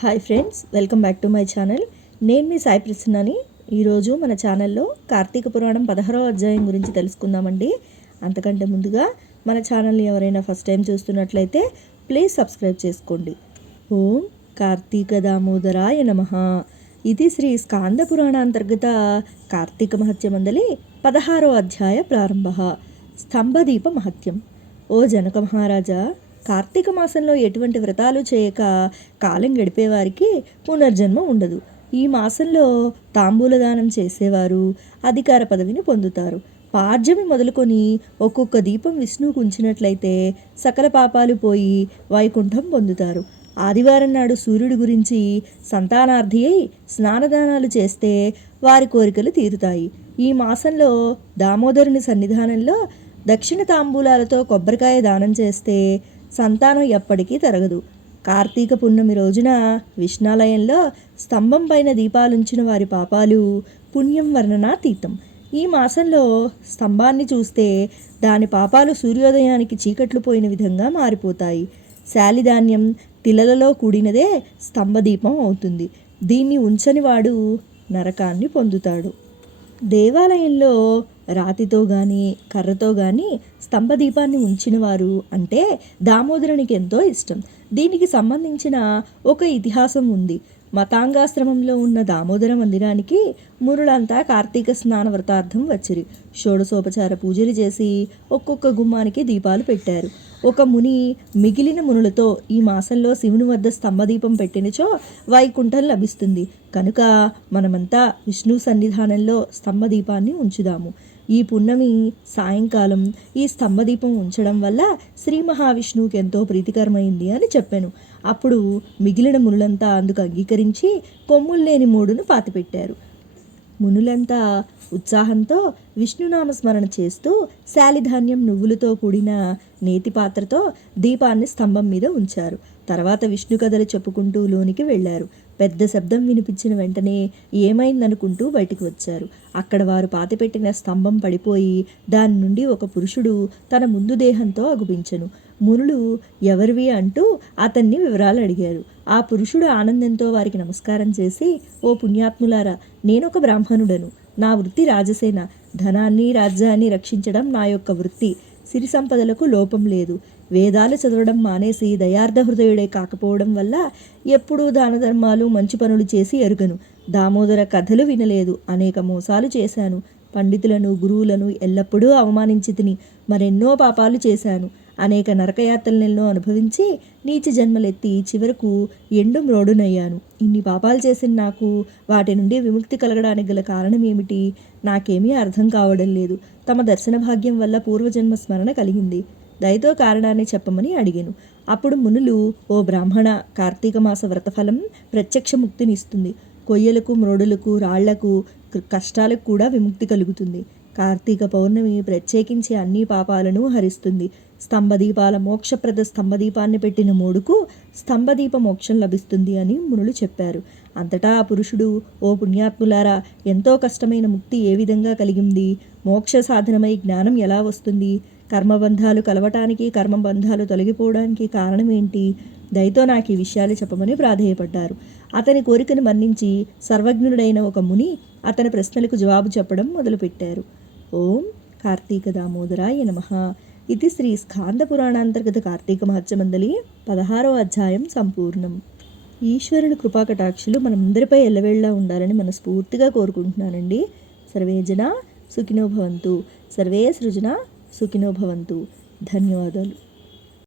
Hi friends, welcome back to my channel. నేను మీ సాయి ప్రసన్నని. ఈరోజు మన ఛానల్లో కార్తీక పురాణం 16వ అధ్యాయం గురించి తెలుసుకుందామండి. అంతకంటే ముందుగా మన ఛానల్ని ఎవరైనా ఫస్ట్ టైం చూస్తున్నట్లయితే ప్లీజ్ సబ్స్క్రైబ్ చేసుకోండి. ఓం కార్తీక దామోదరాయ నమః. ఇది శ్రీ స్కాంద పురాణాంతర్గత కార్తీక మహత్యమందలి 16వ అధ్యాయ ప్రారంభ. స్తంభదీప మహత్యం. ఓ జనక మహారాజా, కార్తీక మాసంలో ఎటువంటి వ్రతాలు చేయక కాలం గడిపేవారికి పునర్జన్మ ఉండదు. ఈ మాసంలో తాంబూలదానం చేసేవారు అధికార పదవిని పొందుతారు. పాడ్యమి మొదలుకొని ఒక్కొక్క దీపం విష్ణువుకు ఉంచినట్లయితే సకల పాపాలు పోయి వైకుంఠం పొందుతారు. ఆదివారం నాడు సూర్యుడి గురించి సంతానార్థి అయి స్నానదానాలు చేస్తే వారి కోరికలు తీరుతాయి. ఈ మాసంలో దామోదరుని సన్నిధానంలో దక్షిణ తాంబూలాలతో కొబ్బరికాయ దానం చేస్తే సంతానం ఎప్పటికీ తరగదు. కార్తీక పున్నమి రోజున విష్ణాలయంలో స్తంభం పైన దీపాలుంచిన వారి పాపాలు పుణ్యం వర్ణనాతీతం. ఈ మాసంలో స్తంభాన్ని చూస్తే దాని పాపాలు సూర్యోదయానికి చీకట్లు పోయిన విధంగా మారిపోతాయి. శాలిధాన్యం తిలలలో కూడినదే స్తంభదీపం అవుతుంది. దీన్ని ఉంచని వాడు నరకాన్ని పొందుతాడు. దేవాలయంలో రాతితో కానీ కర్రతో కానీ స్తంభదీపాన్ని ఉంచిన వారు అంటే దామోదరునికి ఎంతో ఇష్టం. దీనికి సంబంధించిన ఒక ఇతిహాసం ఉంది. మతాంగాశ్రమంలో ఉన్న దామోదర మందిరానికి మునులంతా కార్తీక స్నాన వ్రతార్థం వచ్చిరి. షోడశోపచార పూజలు చేసి ఒక్కొక్క గుమ్మానికి దీపాలు పెట్టారు. ఒక ముని మిగిలిన మునులతో ఈ మాసంలో శివుని వద్ద స్తంభదీపం పెట్టినచో వైకుంఠం లభిస్తుంది కనుక మనమంతా విష్ణు సన్నిధానంలో స్తంభదీపాన్ని ఉంచుదాము. ఈ పున్నమి సాయంకాలం ఈ స్తంభదీపం ఉంచడం వల్ల శ్రీ మహావిష్ణువుకి ఎంతో ప్రీతికరమైంది అని చెప్పాను. అప్పుడు మిగిలిన మునులంతా అందుకు అంగీకరించి కొమ్ములు లేని మూడును పాతిపెట్టారు. మునులంతా ఉత్సాహంతో విష్ణునామ స్మరణ చేస్తూ శాలిధాన్యం నువ్వులతో కూడిన నేతి పాత్రతో దీపాన్ని స్తంభం మీద ఉంచారు. తర్వాత విష్ణు కథలు చెప్పుకుంటూ లోనికి వెళ్ళారు. పెద్ద శబ్దం వినిపించిన వెంటనే ఏమైందనుకుంటూ బయటికి వచ్చారు. అక్కడ వారు పాతిపెట్టిన స్తంభం పడిపోయి దాని నుండి ఒక పురుషుడు తన ముందు దేహంతో అగుపించెను. మునులు ఎవరివి అంటూ అతన్ని వివరాలు అడిగారు. ఆ పురుషుడు ఆనందంతో వారికి నమస్కారం చేసి, ఓ పుణ్యాత్ములారా, నేనొక బ్రాహ్మణుడను. నా వృత్తి రాజసేన. ధనాన్ని రాజ్యాన్ని రక్షించడం నా యొక్క వృత్తి. సిరి సంపదలకు లోపం లేదు. వేదాలు చదవడం మానేసి దయార్థ హృదయుడే కాకపోవడం వల్ల ఎప్పుడూ దాన ధర్మాలు మంచి పనులు చేసి ఎరుగను. దామోదర కథలు వినలేదు. అనేక మోసాలు చేశాను. పండితులను గురువులను ఎల్లప్పుడూ అవమానించి తిని మరెన్నో పాపాలు చేశాను. అనేక నరకయాత్రలెన్నో అనుభవించి నీచ జన్మలెత్తి చివరకు ఎండు మ్రోడునయ్యాను. ఇన్ని పాపాలు చేసిన నాకు వాటి నుండి విముక్తి కలగడానికి గల కారణం ఏమిటి? నాకేమీ అర్థం కావడం లేదు. తమ దర్శన భాగ్యం వల్ల పూర్వజన్మ స్మరణ కలిగింది. దయతో కారణాన్ని చెప్పమని అడిగాను. అప్పుడు మునులు, ఓ బ్రాహ్మణ, కార్తీక మాస వ్రతఫలం ప్రత్యక్ష ముక్తినిస్తుంది. కొయ్యలకు మ్రోడులకు రాళ్లకు కష్టాలకు కూడా విముక్తి కలుగుతుంది. కార్తీక పౌర్ణమి ప్రత్యేకించి అన్ని పాపాలను హరిస్తుంది. స్తంభదీపాల మోక్షప్రద స్తంభదీపాన్ని పెట్టిన మూడుకు స్తంభదీప మోక్షం లభిస్తుంది అని మునులు చెప్పారు. అంతటా ఆ పురుషుడు, ఓ పుణ్యాత్ములారా, ఎంతో కష్టమైన ముక్తి ఏ విధంగా కలిగింది? మోక్ష సాధనమై జ్ఞానం ఎలా వస్తుంది? కర్మబంధాలు కలవటానికి కర్మబంధాలు తొలగిపోవడానికి కారణం ఏంటి? దయతో నాకు ఈ విషయాలు చెప్పమని ప్రాధేయపడ్డారు. అతని కోరికను మన్నించి సర్వజ్ఞుడైన ఒక ముని అతని ప్రశ్నలకు జవాబు చెప్పడం మొదలుపెట్టారు. ఓం కార్తీక దామోదరాయ నమః. ఇది శ్రీ స్కాంద పురాణాంతర్గత కార్తీక మహత్యమందలి 16వ అధ్యాయం సంపూర్ణం. ఈశ్వరుని కృపాకటాక్షులు మనందరిపై ఎల్లవేళ్లా ఉండాలని మనస్ఫూర్తిగా కోరుకుంటున్నానండి. సర్వే జన సుఖినో భవంతు. సర్వే సృజన సుఖినో భవంతు. ధన్యవాదాలు.